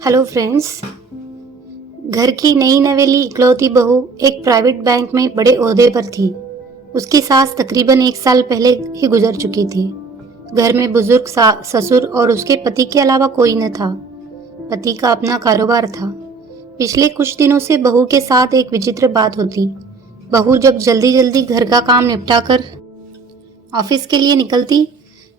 Hello friends. घर की नई नवेली इकलौती बहू एक प्राइवेट बैंक में बड़े ओहदे पर थी। उसकी सास तकरीबन 1 साल पहले ही गुजर चुकी थी। घर में बुजुर्ग ससुर और उसके पति के अलावा कोई न था। पति का अपना कारोबार था। पिछले कुछ दिनों से बहू के साथ एक विचित्र बात होती। बहू जब जल्दी जल्दी घर का काम निपटा कर ऑफिस के लिए निकलती,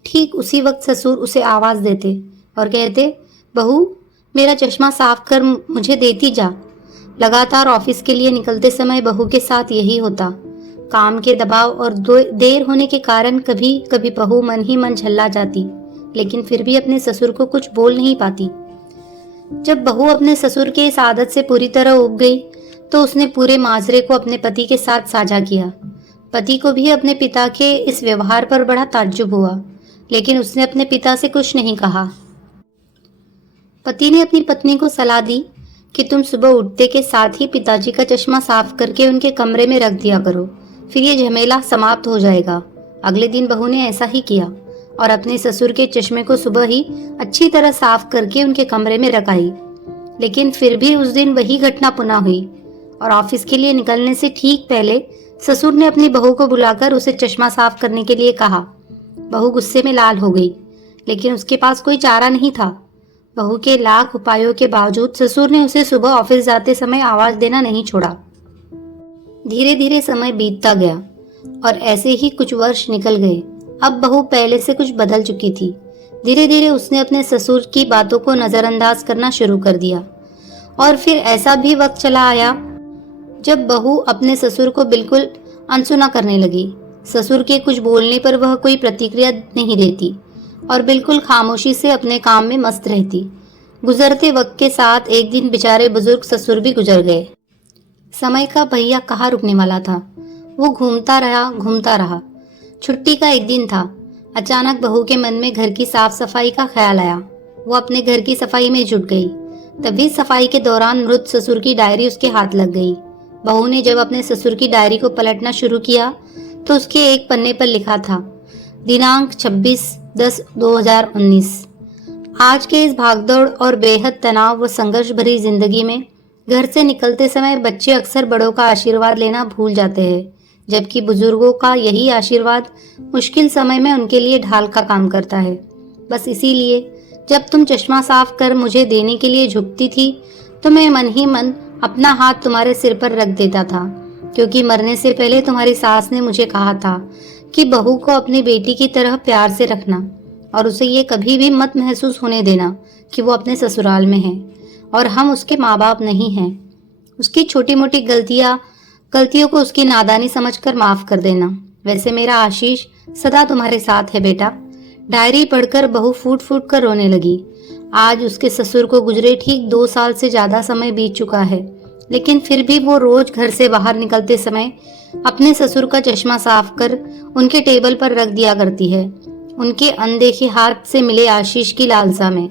ठीक उसी वक्त ससुर उसे आवाज देते और कहते, बहू मेरा चश्मा साफ कर मुझे देती जा। लगातार ऑफिस के लिए निकलते समय बहू के साथ यही होता। काम के दबाव और देर होने के कारण कभी कभी बहू मन ही मन झल्ला जाती, लेकिन फिर भी अपने ससुर को कुछ बोल नहीं पाती। जब बहू अपने ससुर के इस आदत से पूरी तरह उब गई तो उसने पूरे माजरे को अपने पति के साथ साझा किया। पति को भी अपने पिता के इस व्यवहार पर बड़ा ताज्जुब हुआ, लेकिन उसने अपने पिता से कुछ नहीं कहा। पति ने अपनी पत्नी को सलाह दी कि तुम सुबह उठते के साथ ही पिताजी का चश्मा साफ करके उनके कमरे में रख दिया करो, फिर ये झमेला समाप्त हो जाएगा। अगले दिन बहू ने ऐसा ही किया और अपने ससुर के चश्मे को सुबह ही अच्छी तरह साफ करके उनके कमरे में रख आई। लेकिन फिर भी उस दिन वही घटना पुनः हुई और ऑफिस के लिए निकलने से ठीक पहले ससुर ने अपनी बहू को बुलाकर उसे चश्मा साफ करने के लिए कहा। बहू गुस्से में लाल हो गई, लेकिन उसके पास कोई चारा नहीं था। बहू के लाख उपायों के बावजूद ससुर ने उसे सुबह ऑफिस जाते समय आवाज देना नहीं छोड़ा। धीरे धीरे समय बीतता गया और ऐसे ही कुछ वर्ष निकल गए। अब बहू पहले से कुछ बदल चुकी थी। धीरे धीरे उसने अपने ससुर की बातों को नजरअंदाज करना शुरू कर दिया और फिर ऐसा भी वक्त चला आया जब बहू अपने ससुर को बिल्कुल अनसुना करने लगी। ससुर के कुछ बोलने पर वह कोई प्रतिक्रिया नहीं देती और बिल्कुल खामोशी से अपने काम में मस्त रहती। गुजरते वक्त के साथ एक दिन बेचारे बुजुर्ग ससुर भी गुजर गए। समय का पहिया कहाँ रुकने वाला था। वो घूमता रहा। छुट्टी का एक दिन था। अचानक बहू के मन में घर की साफ सफाई का ख्याल आया। वो अपने घर की सफाई में जुट गई। तभी सफाई के दौरान मृत ससुर की डायरी उसके हाथ लग गई। बहू ने जब अपने ससुर की डायरी को पलटना शुरू किया तो उसके एक पन्ने पर लिखा था, दिनांक 26/10/2019। आज के इस भागदौड़ और बेहद तनाव व संघर्ष भरी जिंदगी में घर से निकलते समय बच्चे अक्सर बड़ों का आशीर्वाद लेना भूल जाते हैं, जबकि बुजुर्गों का यही आशीर्वाद मुश्किल समय में उनके लिए ढाल का काम करता है। बस इसीलिए जब तुम चश्मा साफ कर मुझे देने के लिए झुकती थी तो मैं मन ही मन अपना हाथ तुम्हारे सिर पर रख देता था, क्योंकि मरने से पहले तुम्हारी सास ने मुझे कहा था कि बहू को अपनी बेटी की तरह प्यार से रखना और उसे ये कभी भी मत महसूस होने देना कि वो अपने ससुराल में है और हम उसके माँ बाप नहीं हैं। उसकी छोटी मोटी गलतियों को उसकी नादानी समझकर माफ कर देना। वैसे मेरा आशीष सदा तुम्हारे साथ है बेटा। डायरी पढ़कर बहू फूट फूट कर रोने लगी। आज उसके ससुर को गुजरे ठीक 2 साल से ज्यादा समय बीत चुका है, लेकिन फिर भी वो रोज घर से बाहर निकलते समय अपने ससुर का चश्मा साफ कर उनके टेबल पर रख दिया करती है, उनके अनदेखे हाथ से मिले आशीष की लालसा में।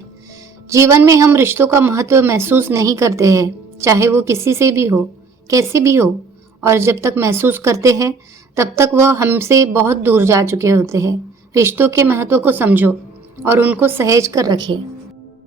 जीवन में हम रिश्तों का महत्व महसूस नहीं करते हैं, चाहे वो किसी से भी हो, कैसे भी हो, और जब तक महसूस करते हैं तब तक वह हमसे बहुत दूर जा चुके होते हैं। रिश्तों के महत्व को समझो और उनको सहेज कर रखें।